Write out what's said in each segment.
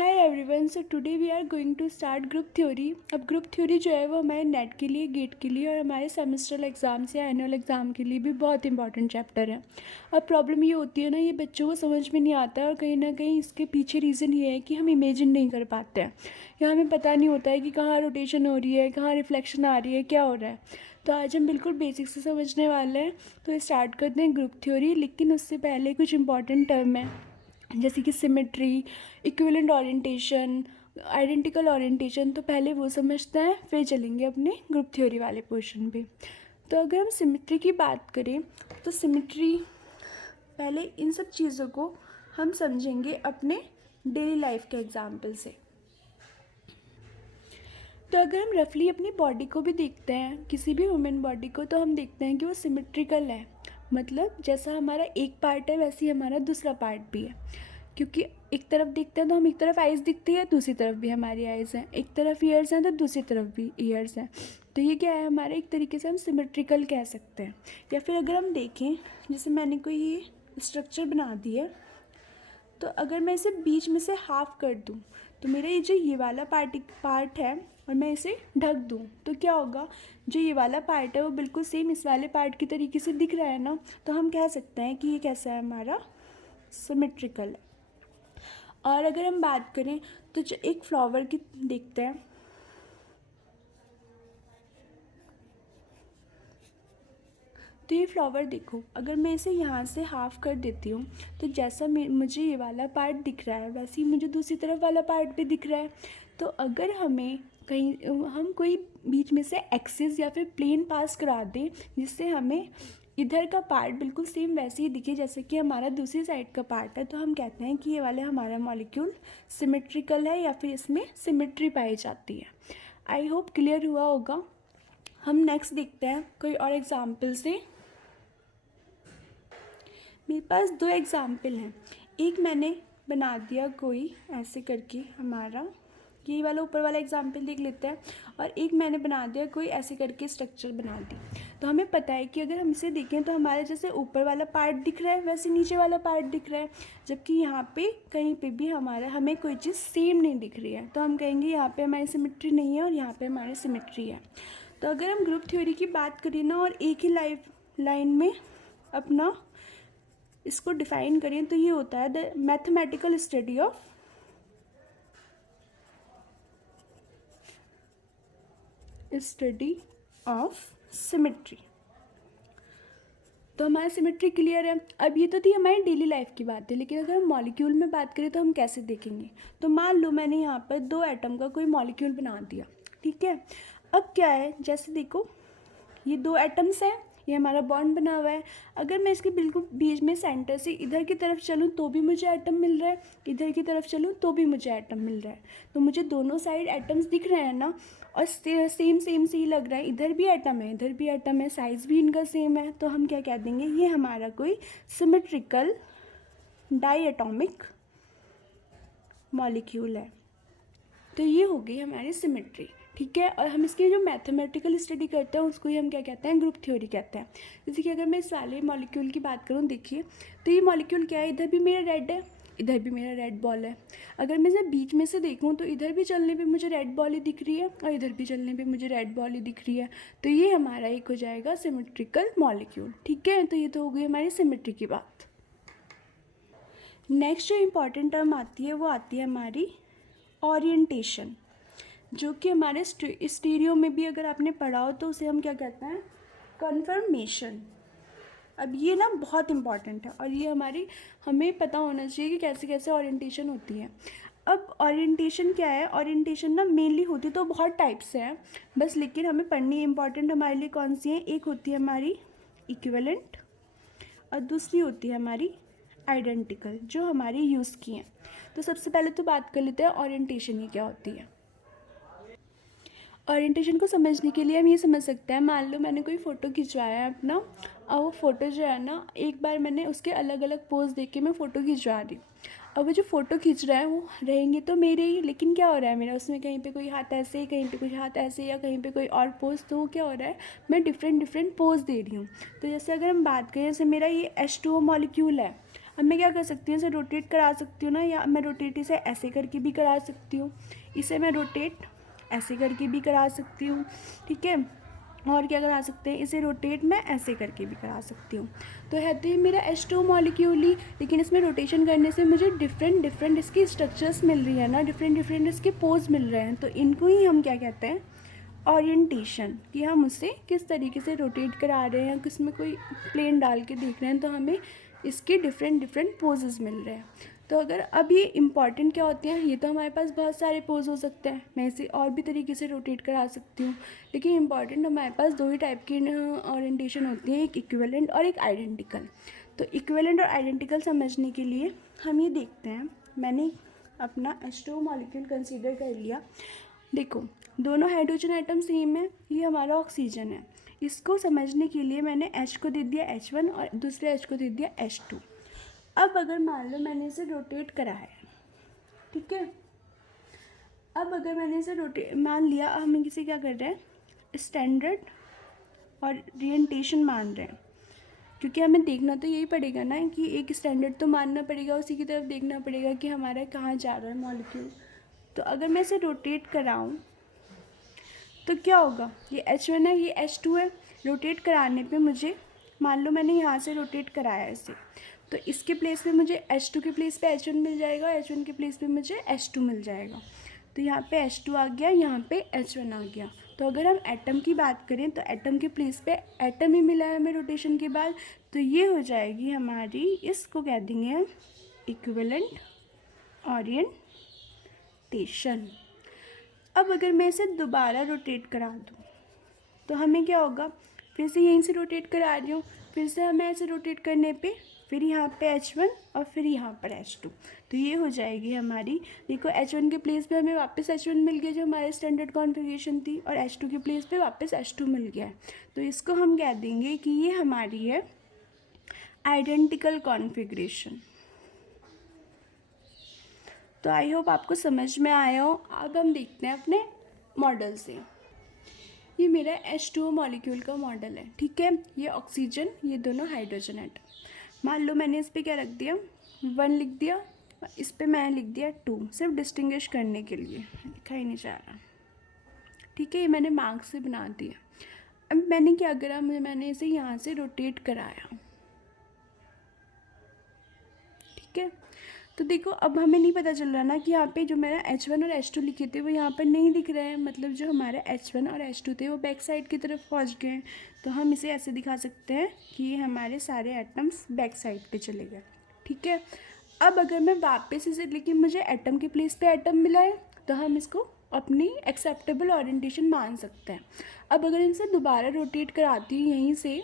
Hi everyone, so today we are going to start group theory. अब group theory जो है वो हमारे नेट के लिए, गेट के लिए और हमारे सेमेस्ट्रल एग्ज़ाम्स या एनुअल एग्ज़ाम के लिए भी बहुत इंपॉर्टेंट चैप्टर है। अब प्रॉब्लम ये होती है ना, ये बच्चों को समझ में नहीं आता है और कहीं ना कहीं इसके पीछे रीज़न ये है कि हम इमेजिन नहीं कर पाते हैं या हमें पता नहीं होता है कि कहाँ रोटेशन हो रही है, कहाँ रिफ्लेक्शन आ रही है, क्या हो रहा है। तो आज हम बिल्कुल बेसिक से समझने वाले हैं। तो स्टार्ट करते हैं ग्रुप थ्योरी, लेकिन उससे पहले कुछ इंपॉर्टेंट टर्म है जैसे कि symmetry, equivalent orientation, identical orientation. तो पहले वो समझते हैं, फिर चलेंगे अपने ग्रुप थ्योरी वाले पोर्शन पे। तो अगर हम सिमेट्री की बात करें तो सिमेट्री, पहले इन सब चीज़ों को हम समझेंगे अपने डेली लाइफ के एग्जाम्पल से। तो अगर हम रफली अपनी बॉडी को भी देखते हैं, किसी भी ह्यूमन बॉडी को, तो हम देखते हैं कि वो सिमेट्रिकल है। मतलब जैसा हमारा एक पार्ट है वैसे ही हमारा दूसरा पार्ट भी है। क्योंकि एक तरफ देखते हैं तो हम एक तरफ आइज़ दिखती है, दूसरी तरफ भी हमारी आइज़ हैं, एक तरफ ईयर्स हैं तो दूसरी तरफ भी ईयर्स हैं। तो ये क्या है, हमारे एक तरीके से हम सिमेट्रिकल कह सकते हैं। या फिर अगर हम देखें, जैसे मैंने कोई ये स्ट्रक्चर बना दिया, तो अगर मैं इसे बीच में से हाफ कर दूं तो मेरा ये जो ये वाला पार्ट है और मैं इसे ढक दूं तो क्या होगा, जो ये वाला पार्ट है वो बिल्कुल सेम इस वाले पार्ट की तरीके से दिख रहा है ना। तो हम कह सकते हैं कि ये कैसा है, हमारा सिमेट्रिकल है। और अगर हम बात करें तो जो एक फ्लावर की देखते हैं, तो ये फ्लावर देखो, अगर मैं इसे यहाँ से हाफ़ कर देती हूँ तो जैसा मुझे ये वाला पार्ट दिख रहा है वैसे ही मुझे दूसरी तरफ वाला पार्ट भी दिख रहा है। तो अगर हमें कहीं हम कोई बीच में से एक्सिस या फिर प्लेन पास करा दें जिससे हमें इधर का पार्ट बिल्कुल सेम वैसे ही दिखे जैसे कि हमारा दूसरी साइड का पार्ट है, तो हम कहते हैं कि ये वाला हमारा मॉलिक्यूल सिमेट्रिकल है या फिर इसमें सिमेट्री पाई जाती है। आई होप क्लियर हुआ होगा। हम नेक्स्ट देखते हैं कोई और एग्जाम्पल से। मेरे पास दो एग्ज़ाम्पल हैं। एक मैंने बना दिया कोई ऐसे करके, हमारा ये वाला ऊपर वाला एग्जाम्पल देख लेते हैं, और एक मैंने बना दिया कोई ऐसे करके स्ट्रक्चर बना दी। तो हमें पता है कि अगर हम इसे देखें तो हमारे जैसे ऊपर वाला पार्ट दिख रहा है वैसे नीचे वाला पार्ट दिख रहा है, जबकि यहाँ पे कहीं पे भी हमें कोई चीज़ सेम नहीं दिख रही है। तो हम कहेंगे यहाँ पे हमारी सिमेट्री नहीं है और यहाँ पे हमारी सिमेट्री है। तो अगर हम ग्रुप थ्योरी की बात करें ना और एक ही लाइन में अपना इसको डिफाइन करें तो ये होता है the mathematical study of symmetry. तो हमारा सिमेट्री क्लियर है। अब ये तो थी हमारी डेली लाइफ की बात है, लेकिन अगर हम मॉलिक्यूल में बात करें तो हम कैसे देखेंगे। तो मान लो मैंने यहाँ पर दो एटम का कोई मॉलिक्यूल बना दिया, ठीक है। अब क्या है, जैसे देखो ये दो एटम्स हैं, ये हमारा बॉन्ड बना हुआ है। अगर मैं इसके बिल्कुल बीच में सेंटर से इधर की तरफ चलूँ तो भी मुझे एटम मिल रहा है, इधर की तरफ चलूँ तो भी मुझे एटम मिल रहा है। तो मुझे दोनों साइड एटम्स दिख रहे हैं ना, और सेम सेम से ही लग रहा है, इधर भी एटम है इधर भी एटम है, साइज़ भी इनका सेम है। तो हम क्या कह देंगे, ये हमारा कोई सिमेट्रिकल डाईएटॉमिक मॉलिक्यूल है। तो ये हो गई हमारी सिमेट्री, ठीक है। और हम इसकी जो मैथमेटिकल स्टडी करते हैं उसको ही हम क्या कहते हैं, ग्रुप थ्योरी कहते हैं। जैसे कि अगर मैं इस वाले मॉलिक्यूल की बात करूँ, देखिए तो ये मॉलिक्यूल क्या है, इधर भी मेरा रेड है इधर भी मेरा रेड बॉल है। अगर मैं इसे बीच में से देखूँ तो इधर भी चलने पे मुझे रेड बॉल ही दिख रही है और इधर भी चलने पे मुझे रेड बॉल ही दिख रही है। तो ये हमारा एक हो जाएगा सिमेट्रिकल मॉलिक्यूल, ठीक है। तो ये तो हो गई हमारी सिमेट्री की बात। नेक्स्ट जो इम्पॉर्टेंट टर्म आती है वो आती है हमारी ओरिएंटेशन, जो कि हमारे स्टीरियो में भी अगर आपने पढ़ा हो तो उसे हम क्या कहते हैं, कन्फर्मेशन। अब ये ना बहुत इम्पॉर्टेंट है और ये हमें पता होना चाहिए कि कैसे कैसे ओरिएंटेशन होती है। अब ओरिएंटेशन क्या है, ओरिएंटेशन ना मेनली होती तो बहुत टाइप से है बस, लेकिन हमें पढ़नी इम्पॉर्टेंट हमारे लिए कौन सी है, एक होती है हमारी इक्विवेलेंट और दूसरी होती है हमारी आइडेंटिकल, जो हमारी यूज़ की हैं। तो सबसे पहले तो बात कर लेते हैं ओरिएंटेशन ही क्या होती है। ओरिएंटेशन को समझने के लिए हम ये समझ सकते हैं, मान लो मैंने कोई फ़ोटो खिंचवाया है अपना, और वो फ़ोटो जो है ना, एक बार मैंने उसके अलग अलग पोज देख के मैं फ़ोटो खिंचवा रही हूँ। अब वो जो फ़ोटो खींच रहा है वो रहेंगे तो मेरे ही, लेकिन क्या हो रहा है मेरा उसमें कहीं पे कोई हाथ ऐसे, कहीं पे कोई हाथ ऐसे, या कहीं पे कोई और पोज। तो वो क्या हो रहा है, मैं डिफरेंट डिफरेंट पोज दे रही हूँ। तो जैसे अगर हम बात करें, जैसे मेरा ये H2O मॉलिक्यूल है, अब मैं क्या कर सकती हूँ, इसे रोटेट करा सकती हूँ ना, या मैं रोटेट इसे ऐसे करके भी करा सकती हूँ, इसे मैं रोटेट ऐसे करके भी करा सकती हूँ, ठीक है। और क्या करा सकते हैं, इसे रोटेट मैं ऐसे करके भी करा सकती हूँ। तो है तो ये मेरा H2 मॉलिक्यूल ही, लेकिन इसमें रोटेशन करने से मुझे डिफरेंट डिफरेंट इसकी स्ट्रक्चर्स मिल रही है ना, डिफरेंट डिफरेंट इसके पोज मिल रहे हैं, तो इनको ही हम क्या कहते हैं, ओरिएंटेशन, कि हम उससे किस तरीके से रोटेट करा रहे हैं, किस में कोई प्लेन डाल के देख रहे हैं, तो हमें इसके डिफरेंट डिफरेंट पोजेस मिल रहे हैं। तो अगर अब ये इंपॉर्टेंट क्या होते हैं, ये तो हमारे पास बहुत सारे पोज हो सकते हैं, मैं इसे और भी तरीके से रोटेट करा सकती हूँ, लेकिन इंपॉर्टेंट हमारे पास दो ही टाइप की ओरिएंटेशन होती है, एक इक्विवेलेंट और एक आइडेंटिकल। तो इक्विवेलेंट और आइडेंटिकल समझने के लिए हम ये देखते हैं, मैंने अपना H2 मॉलिक्यूल कंसीडर कर लिया। देखो दोनों हाइड्रोजन आइटम सेम है, ये हमारा ऑक्सीजन है, इसको समझने के लिए मैंने H को दे दिया H1 और दूसरे H को दे दिया H2। अब अगर मान लो मैंने इसे रोटेट करा है, ठीक है, अब अगर मैंने इसे रोटेट मान लिया, हम इसे क्या कर रहे हैं, स्टैंडर्ड ओरिएंटेशन मान रहे हैं, क्योंकि हमें देखना तो यही पड़ेगा ना कि एक स्टैंडर्ड तो मानना पड़ेगा, उसी की तरफ देखना पड़ेगा कि हमारा कहाँ जा रहा है मॉलिक्यूल। तो अगर मैं इसे रोटेट कराऊँ तो क्या होगा, ये H1 है, ये H2 है, रोटेट कराने पे मुझे, मान लो मैंने यहाँ से रोटेट कराया इसे, तो इसके प्लेस पे मुझे H2 के प्लेस पे H1 मिल जाएगा, H1 के प्लेस पे मुझे H2 मिल जाएगा। तो यहाँ पे H2 आ गया, यहाँ पे H1 आ गया। तो अगर हम एटम की बात करें तो एटम के प्लेस पे एटम ही मिला है हमें रोटेशन के बाद, तो ये हो जाएगी हमारी, इसको कह देंगे इक्विवेलेंट ओरिएंटेशन। अब अगर मैं इसे दोबारा रोटेट करा दूँ तो हमें क्या होगा, फिर से यहीं से रोटेट करा रही हूँ, फिर से हमें ऐसे रोटेट करने पे फिर यहाँ पे H1 और फिर यहाँ पर H2, तो ये हो जाएगी हमारी, देखो H1 के प्लेस पे हमें वापस H1 मिल गया जो हमारे स्टैंडर्ड कॉन्फ़िगरेशन थी, और H2 के प्लेस पे वापस H2 मिल गया है। तो इसको हम कह देंगे कि ये हमारी है आइडेंटिकल कॉन्फ़िगरेशन। तो आई होप आपको समझ में आया हो। अब हम देखते हैं अपने मॉडल से। ये मेरा H2O मॉलिक्यूल का मॉडल है, ठीक है, ये ऑक्सीजन, ये दोनों हाइड्रोजन एटम। मान लो मैंने इस पर क्या रख दिया, 1 लिख दिया, इस पर मैंने लिख दिया 2, सिर्फ डिस्टिंग्विश करने के लिए, लिखा ही नहीं जा रहा, ठीक है, ये मैंने मार्क्स से बना दिया। अब मैंने क्या करा, मैंने इसे यहाँ से रोटेट कराया, ठीक है। तो देखो अब हमें नहीं पता चल रहा ना कि यहाँ पे जो मेरा H1 और H2 लिखे थे वो यहाँ पर नहीं दिख रहे हैं, मतलब जो हमारे H1 और H2 थे वो बैक साइड की तरफ पहुँच गए हैं। तो हम इसे ऐसे दिखा सकते हैं कि ये हमारे सारे एटम्स बैक साइड पे चले गए, ठीक है। अब अगर मैं वापस इसे, लेकिन मुझे एटम के प्लेस पे एटम मिला है, तो हम इसको अपनी एक्सेप्टेबल ओरिएंटेशन मान सकते हैं। अब अगर इनसे दोबारा रोटेट कराती हूँ यहीं से,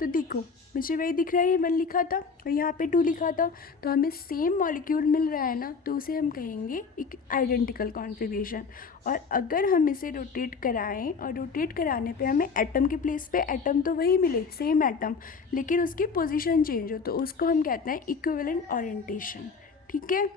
तो देखो मुझे वही दिख रहा है, ये 1 लिखा था और यहाँ पे 2 लिखा था, तो हमें सेम मॉलिक्यूल मिल रहा है ना, तो उसे हम कहेंगे एक आइडेंटिकल कॉन्फ़िगरेशन। और अगर हम इसे रोटेट कराएं और रोटेट कराने पे हमें एटम के प्लेस पे एटम तो वही मिले, सेम एटम, लेकिन उसकी पोजीशन चेंज हो, तो उसको हम कहते हैं इक्विवेलेंट ओरिएंटेशन, ठीक है।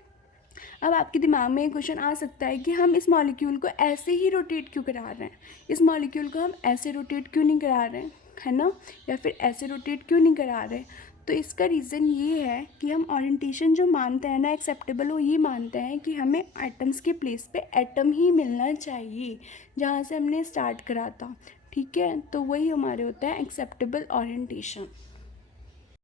अब आपके दिमाग में एक क्वेश्चन आ सकता है कि हम इस मॉलिक्यूल को ऐसे ही रोटेट क्यों करा रहे हैं, इस मॉलिक्यूल को हम ऐसे रोटेट क्यों नहीं करा रहे हैं, है ना, या फिर ऐसे रोटेट क्यों नहीं करा रहे। तो इसका रीज़न ये है कि हम ओरिएंटेशन जो मानते हैं ना एक्सेप्टेबल, वो ये मानते हैं कि हमें एटम्स के प्लेस पे एटम ही मिलना चाहिए जहाँ से हमने स्टार्ट करा था, ठीक है। तो वही हमारे होता है एक्सेप्टेबल ओरिएंटेशन।